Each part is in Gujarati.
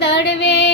third way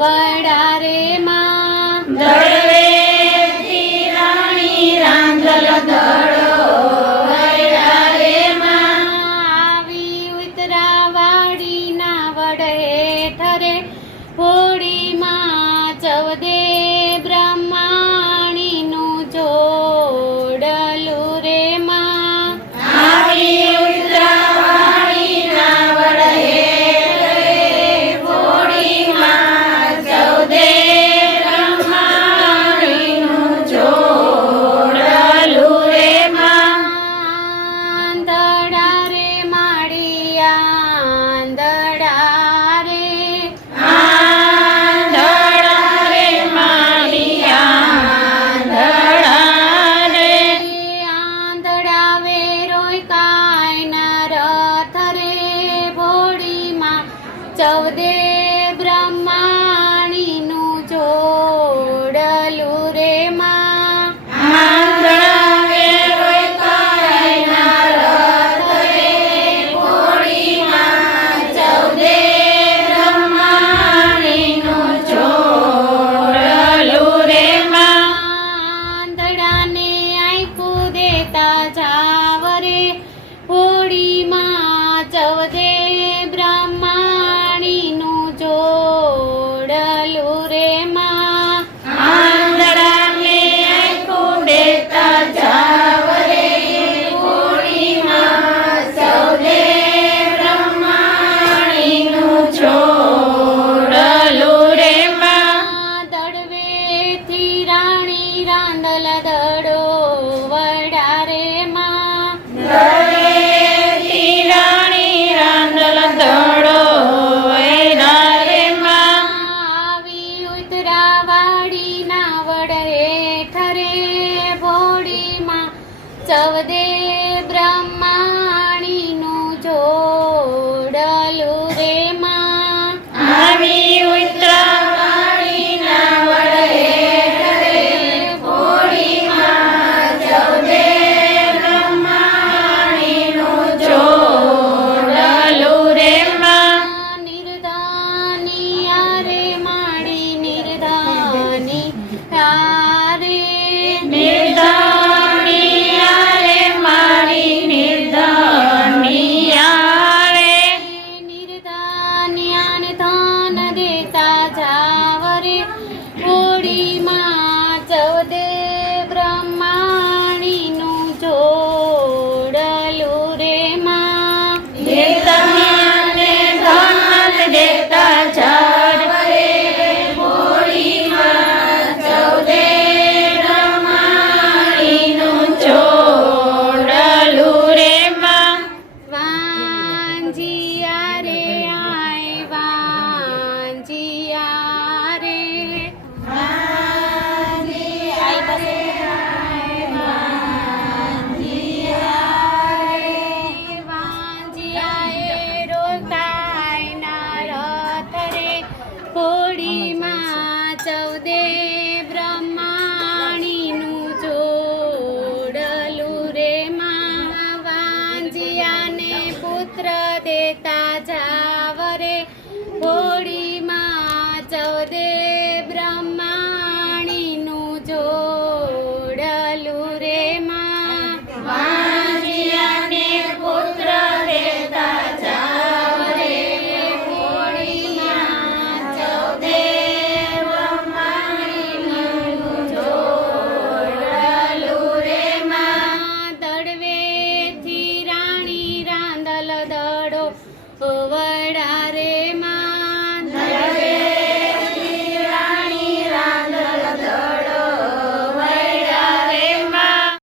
વડા માં. కమలద 机 વડા રે મા